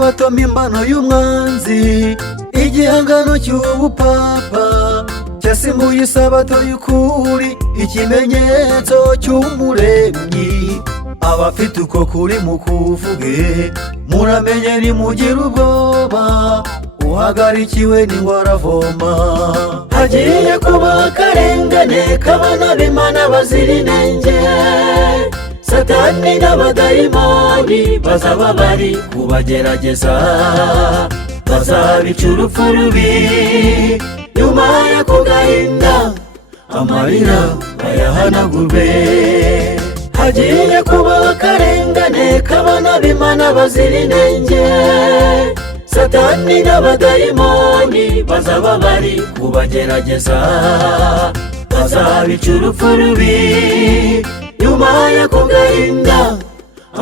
isabato mpimbano y'umwanzi, igihangano cy'ubupapa cyasimbuye isabato y'ukuri, ikimenyetso cy'umuremyi. Abafite uko kuri mukuvuge, muramenye ntimugire ubwoba, uhagarikiwe n'ingwara avoma. Hagiye kuba akarengane k'abana b'Imana bazira inenge, Satani n'abadayimoni bazaba bari kubagerageza, bazabica urupfu rubi, nyuma y'ako gahinda amarira bayahanagurwe. Hagiye kuba akarengane k'abana b'Imana bazira inenge, Satani n'abadayimoni bazaba bari kubagerageza, bazabica urupfu rubi, nyuma y'ako gahinda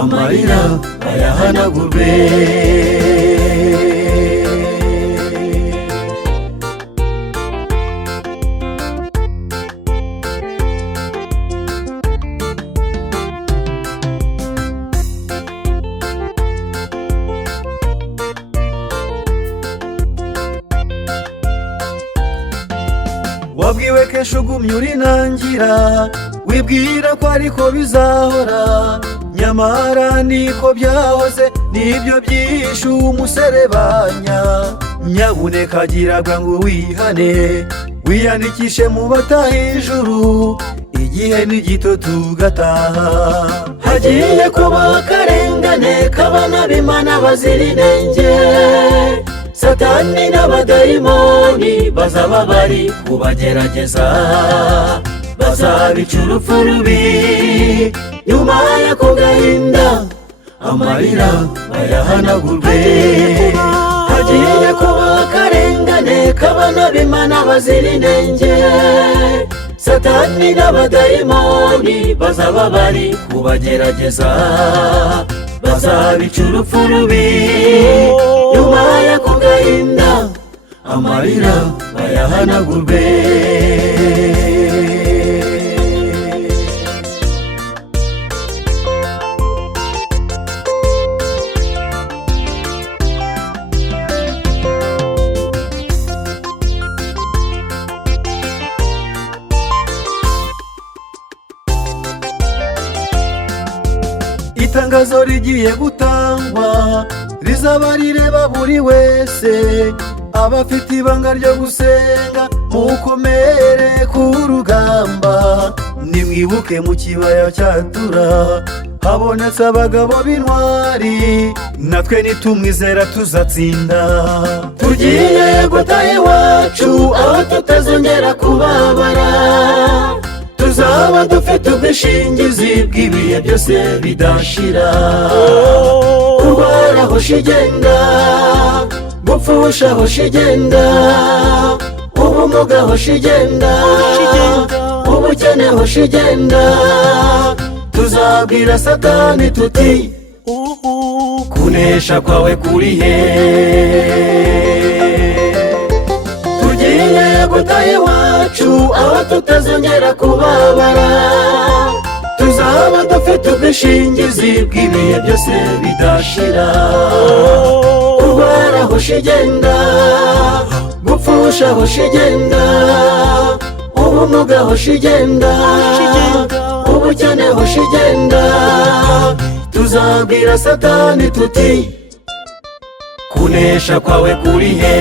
amarira bayahanagurwe. Wabwiwe kenshi ugumye urinangira, wibwira ko ariko bizahora, nyamara niko byahoze, nibyo byishe umuserebanya. Nyabuneka giraga ngo wihane, wiyandikishe mu bataha ijuru, igihe ni gito tugataha. Hagiye kuba akarengane k'abana b'Imana bazira inenge, Satani n'abadayimoni bazaba bari kubagerageza, bazabica urupfu rubi, nyuma y'ako gahinda amarira bayahanagurwe. Hagiye kuba akarengane k'abana b'Imana bazira inenge, Satani n'abadayimoni bazaba bari kubagerageza, bazabica urupfu rubi, nyuma y'ako gahinda amarira bayahanagurwe. Itangazo rigiye gutangwa, rizaba rireba buri wese, abafite ibanga ryo gusenga mukomere ku rugamba. Nimwibuke mu kibaya cya Tura habonetse abagabo b'intwari, natwe nitumwizera tuzatsinda. Tugiye gutaha iwacu aho tutazongera kubabara, tuzaba dufite ubwishingizi bw'ibihe byose bidashira. Kurwara hoshi igenda, gupfusha hoshi igenda, ubumuga hoshi igenda, ubukene hoshi igenda. Tuzabwira Satani tuti kunesha kwawe kuri he. Tugiye gutaha iwacu aho tutazongera kubabara, tuzaba dufite ubwishingizi bw'ibihe byose bidashira. Kurwara hoshi igenda, gupfusha hoshi igenda, ubumuga hoshi igenda, ubukene hoshi igenda. Tuzabwira Satani tuti kunesha kwawe kuri he.